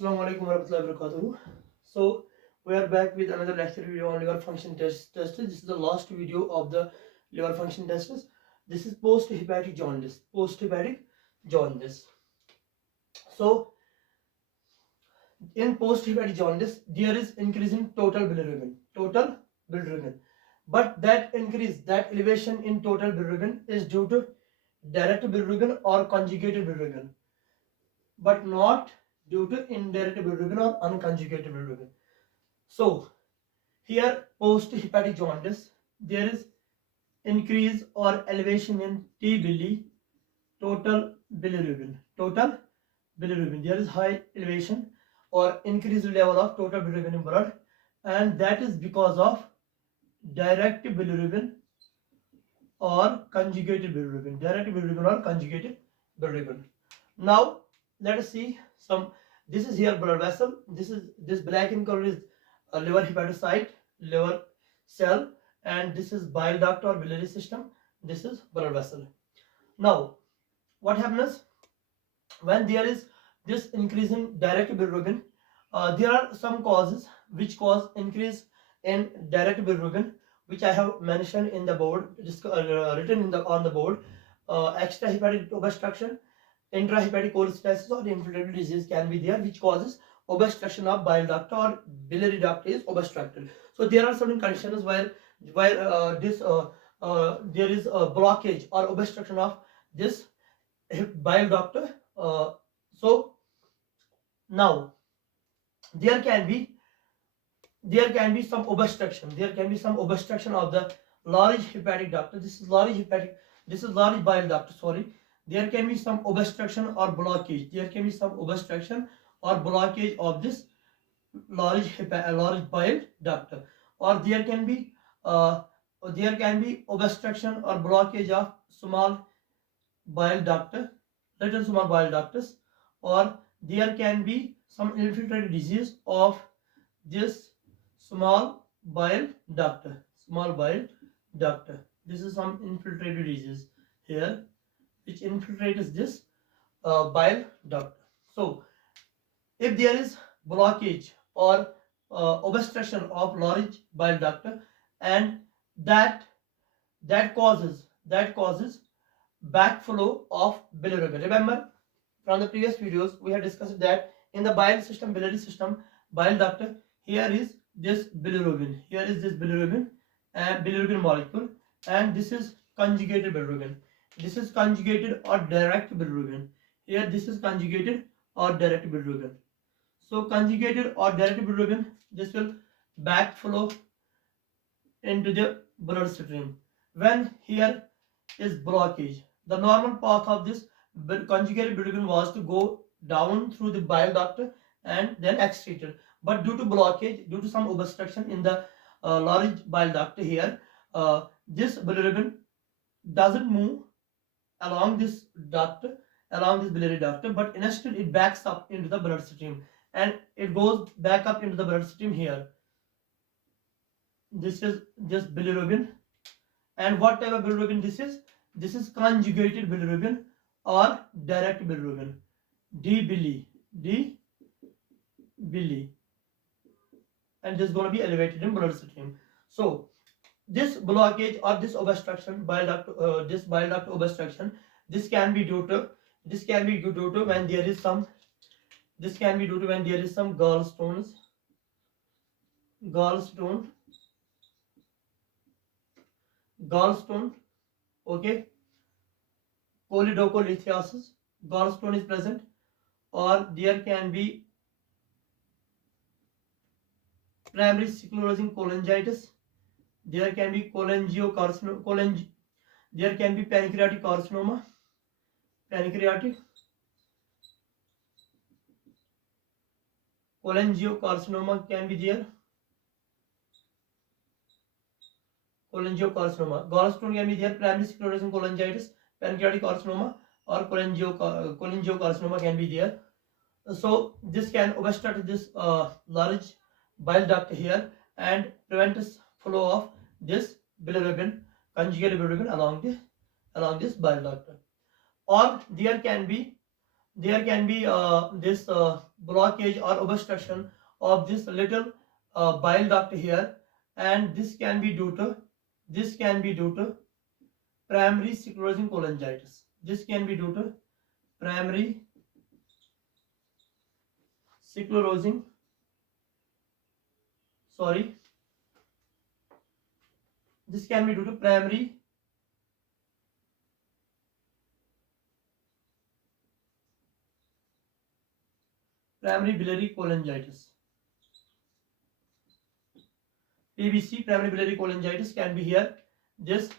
Assalamu alaikum warahmatullahi wabarakatuh. So we are back with another lecture video on liver function tests. This is the last video of the liver function tests. This is post-hepatic jaundice. Post-hepatic jaundice. So in post-hepatic jaundice, there is increase in total bilirubin. Total bilirubin. But that increase, that elevation in total bilirubin is due to direct bilirubin or conjugated bilirubin, but not due to indirect bilirubin or unconjugated bilirubin. So here post-hepatic jaundice, there is increase or elevation in T-billy, total bilirubin. Total bilirubin. There is high elevation or increased level of total bilirubin in blood, and that is because of direct bilirubin or conjugated bilirubin. Direct bilirubin or conjugated bilirubin. Now let us see some. This is here blood vessel. This black in color is a liver hepatocyte, liver cell, and this is bile duct or biliary system. This is blood vessel. Now what happens when there is this increase in direct bilirubin? There are some causes which cause increase in direct bilirubin, which I have mentioned in the board, written in the on the board. Extrahepatic obstruction, intrahepatic cholestasis or inflammatory disease can be there, which causes obstruction of bile duct or biliary duct is obstructed. So there are certain conditions where there is a blockage or obstruction of this bile duct. So now there can be some obstruction. There can be some obstruction of the large hepatic duct. This is large bile duct. Sorry, there can be some obstruction or blockage. There can be some obstruction or blockage of this large bile duct, or there can be obstruction or blockage of small bile duct, little small bile ducts, or there can be some infiltrated disease of this small bile duct. Small bile duct. This is some infiltrated disease here, which infiltrates this bile duct. So if there is blockage or obstruction of large bile duct, and that causes backflow of bilirubin. Remember from the previous videos we have discussed that in the bile system, biliary system, bile duct, here is this bilirubin. Here is this bilirubin and bilirubin molecule, and this is conjugated bilirubin. This is conjugated or direct bilirubin. Here this is conjugated or direct bilirubin. So conjugated or direct bilirubin, this will backflow into the blood stream. When here is blockage, the normal path of this conjugated bilirubin was to go down through the bile duct and then excreted. But due to blockage, due to some obstruction in the large bile duct here, this bilirubin doesn't move along this duct, along this biliary duct, but instead it backs up into the bloodstream and it goes back up into the bloodstream here. This is just bilirubin, and what type of bilirubin this is? This is conjugated bilirubin or direct bilirubin, D-billy, and this is going to be elevated in bloodstream. So this blockage or this obstruction, this bile duct obstruction, this can be due to when there is some gallstone, okay, choledocholithiasis, gallstone is present, or there can be primary sclerosing cholangitis, there can be cholangiocarcinoma, there can be pancreatic carcinoma, cholangiocarcinoma can be there, gallstone can be there, primary sclerosing cholangitis, pancreatic carcinoma, or cholangiocarcinoma can be there. So this can obstruct this large bile duct here and prevent flow of this bilirubin, conjugated bilirubin along this bile duct. Or there can be there can be this blockage or obstruction of this little bile duct here, and this can be due to primary sclerosing cholangitis. This can be due to primary sclerosing, sorry, this can be due to primary biliary cholangitis. PBC, primary biliary cholangitis, can be here. This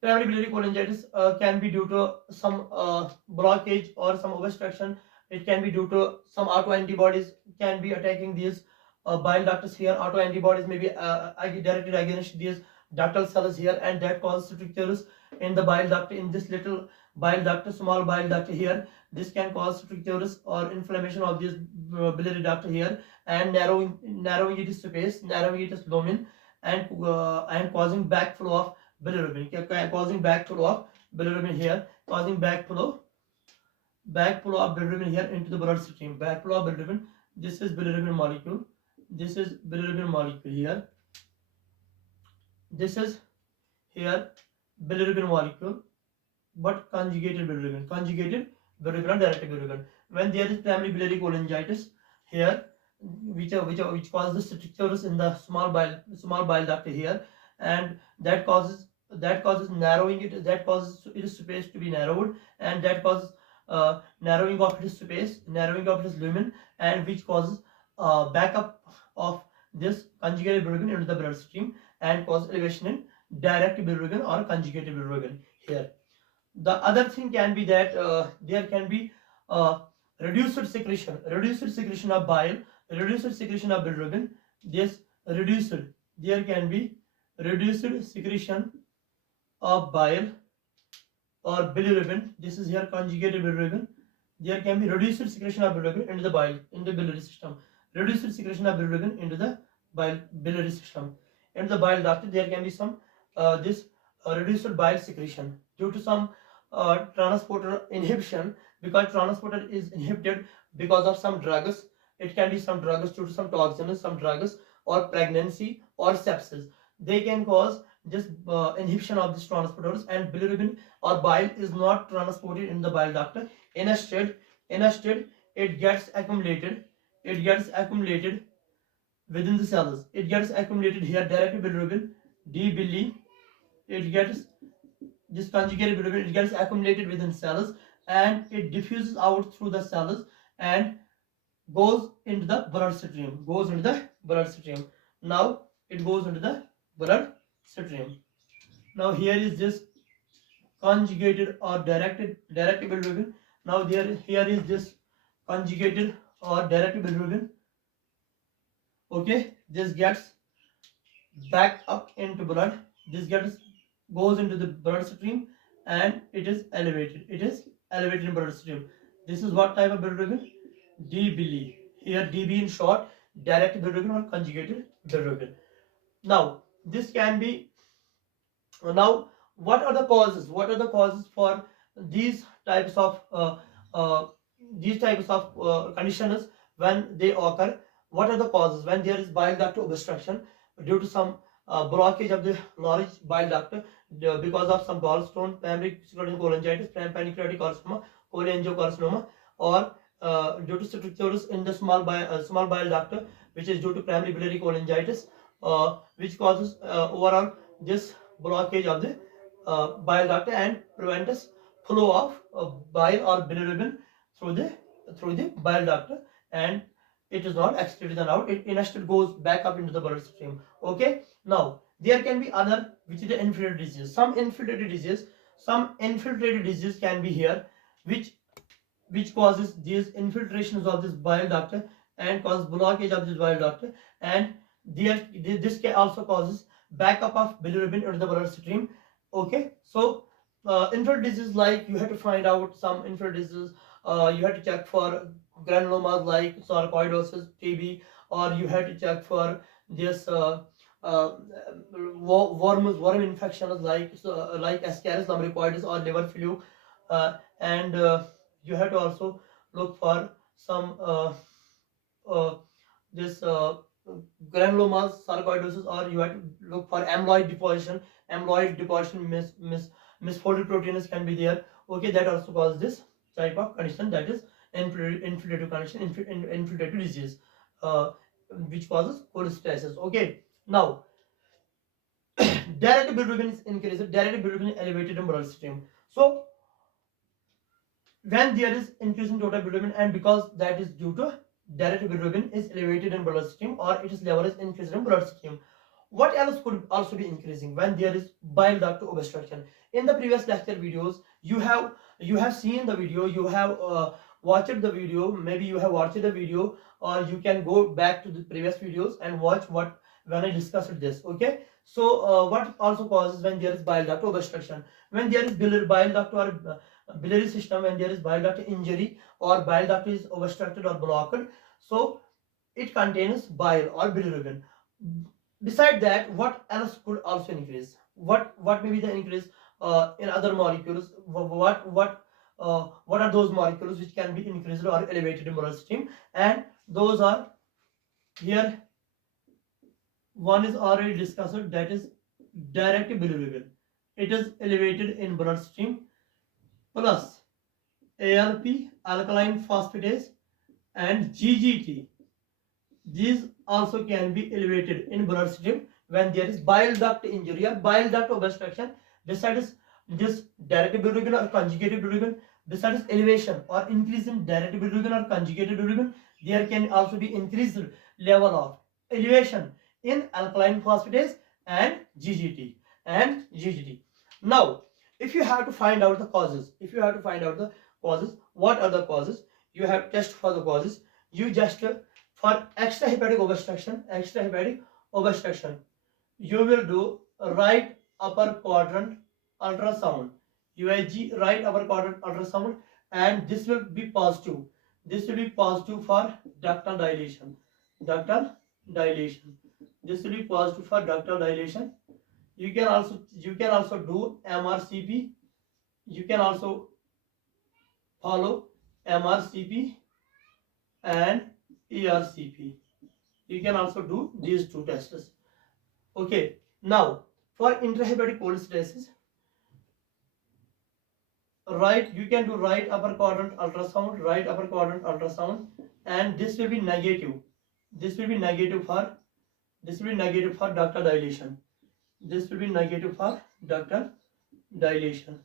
primary biliary cholangitis can be due to some blockage or some obstruction. It can be due to some autoantibodies can be attacking these bile ducts here. Autoantibodies may be directed against these ductal cells here, and that causes strictures in the bile duct, in this little bile duct, small bile duct here. This can cause strictures or inflammation of this biliary duct here, and narrowing its space, narrowing its lumen, and causing backflow of bilirubin, causing backflow of bilirubin here, causing backflow of bilirubin here into the bloodstream. Backflow of bilirubin. This is bilirubin molecule. This is bilirubin molecule here. This is here bilirubin molecule, but conjugated bilirubin or direct bilirubin. When there is primary biliary cholangitis here, which causes strictures in the small bile duct here, and that causes narrowing it, that causes its space to be narrowed, and that causes narrowing of its space, narrowing of its lumen, and which causes backup of this conjugated bilirubin into the bloodstream, and cause elevation in direct bilirubin or conjugated bilirubin here. The other thing can be that there can be reduced secretion of bile, reduced secretion of bilirubin. This reduced, there can be reduced secretion of bile or bilirubin. This is here conjugated bilirubin. There can be reduced secretion of bilirubin into the bile, in the biliary system. Reduced secretion of bilirubin into the biliary system. In the bile duct, there can be some this reduced bile secretion due to some transporter inhibition, because transporter is inhibited because of some drugs. It can be some drugs due to some toxins, some drugs, or pregnancy or sepsis. They can cause this inhibition of these transporters, and bilirubin or bile is not transported in the bile duct. Instead it gets accumulated, within the cells. It gets accumulated here, direct bilirubin, dbili. It gets this conjugated bilirubin, it gets accumulated within cells, and it diffuses out through the cells and goes into the bloodstream. Now it goes into the bloodstream. Now here is this conjugated or direct bilirubin. Now here is this conjugated or direct bilirubin. Okay, this gets back up into blood. This goes into the bloodstream, and it is elevated. In bloodstream. This is what type of bilirubin? DBili. Here DB in short, direct bilirubin or conjugated bilirubin. Now this can be. Now what are the causes? For these types of conditions when they occur? What are the causes when there is bile duct obstruction due to some blockage of the large bile duct because of some gallstone, primary sclerosing cholangitis, pancreatic carcinoma, cholangiocarcinoma, or due to strictures in the small bile duct, which is due to primary biliary cholangitis, which causes overall this blockage of the bile duct and prevents flow of bile or bilirubin through the bile duct, and it is not excreted out. It instead goes back up into the bloodstream. Okay. Now there can be other, which is the infiltrated disease. Some infiltrated disease can be here, which causes these infiltrations of this bile duct and cause blockage of this bile duct, and this can also causes backup of bilirubin into the bloodstream. Okay. So infiltrated disease, like you have to find out some infiltrated disease. You have to check for granulomas like sarcoidosis, TB, or you have to check for this worm infections like Ascaris lumbricoides or liver flu, and you have to also look for some this granulomas sarcoidosis, or you have to look for amyloid deposition. Amyloid deposition misfolded proteins can be there. Okay, that also causes this type of condition, that is infiltrative condition, infiltrative disease, uh, which causes cholestasis. Okay, now direct bilirubin is increased, direct bilirubin is elevated in bloodstream. So when there is increase in total bilirubin, and because that is due to direct bilirubin is elevated in bloodstream, or its level is increased in bloodstream. What else could also be increasing when there is bile duct obstruction? In the previous lecture videos, you have seen the video, you have watched the video, maybe you have watched the video, or you can go back to the previous videos and watch what when I discussed this. Okay, so what also causes when there is bile duct obstruction? When there is bile duct or biliary system, when there is bile duct injury or bile duct is obstructed or blocked, so it contains bile or bilirubin. Beside that, what else could also increase? What may be the increase in other molecules? What are those molecules which can be increased or elevated in bloodstream? And those are here. One is already discussed, that is direct bilirubin. It is elevated in bloodstream, plus ALP, alkaline phosphatase, and GGT. These also can be elevated in bloodstream when there is bile duct injury or bile duct obstruction. Besides this direct bilirubin or conjugated bilirubin, besides elevation or increase in direct bilirubin or conjugated bilirubin, there can also be increased level of elevation in alkaline phosphatase and GGT Now, if you have to find out the causes, what are the causes? You have test for the causes. You just for extrahepatic obstruction, you will do right upper quadrant ultrasound, USG, right upper quadrant ultrasound, and this will be positive. This will be positive for ductal dilation. Ductal dilation. This will be positive for ductal dilation. You can also do MRCP. You can also follow MRCP and ERCP. You can also do these two tests. Okay, now for intrahepatic cholestasis, you can do right upper quadrant ultrasound, and this will be negative. This will be negative for ductal dilation. This will be negative for ductal dilation.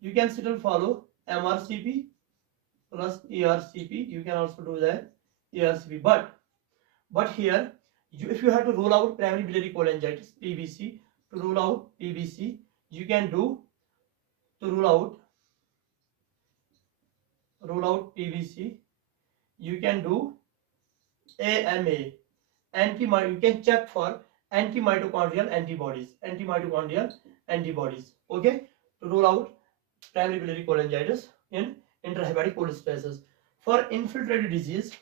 You can still follow MRCP plus ERCP. You can also do that ERCP, but here if you have to rule out primary biliary cholangitis, PBC, to rule out PBC, you can do to rule out PBC, you can do AMA, you can check for antimitochondrial antibodies. Okay, to rule out primary biliary cholangitis in intrahepatic cholestasis. For infiltrative disease,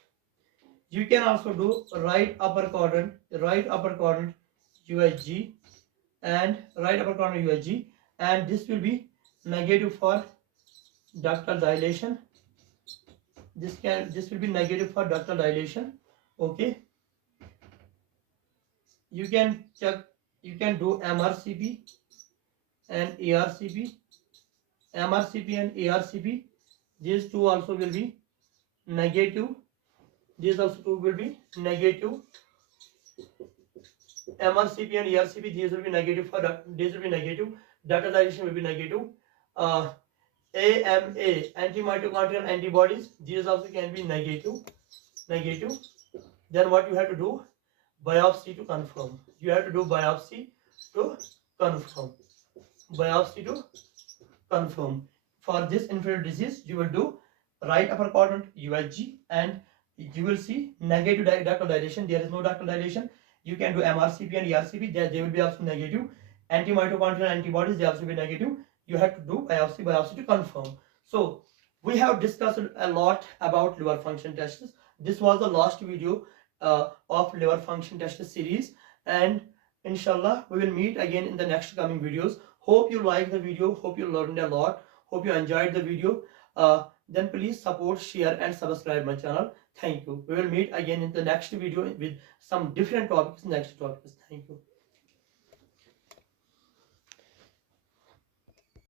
you can also do right upper quadrant USG and and this will be negative for ductal dilation. This will be negative for ductal dilation. Okay, you can check, you can do MRCP and ERCP. These two also will be negative. These also two will be negative. MRCP and ERCP, these will be negative for ductal dilation will be negative. AMA, antimitochondrial antibodies, these also can be negative. Then what you have to do? Biopsy to confirm. You have to do biopsy to confirm. For this infiltrative disease, you will do right upper quadrant USG, and you will see negative ductal dilation. There is no ductal dilation. You can do MRCP and ERCP. They will be also negative. Antimitochondrial antibodies, they also be negative. You have to do biopsy to confirm. So we have discussed a lot about liver function tests. This was the last video of liver function test series, and inshallah we will meet again in the next coming videos. Hope you like the video, hope you learned a lot, Hope you enjoyed the video. Then please support, share and subscribe my channel. Thank you. We will meet again in the next video with some different topics, next topics. Thank you.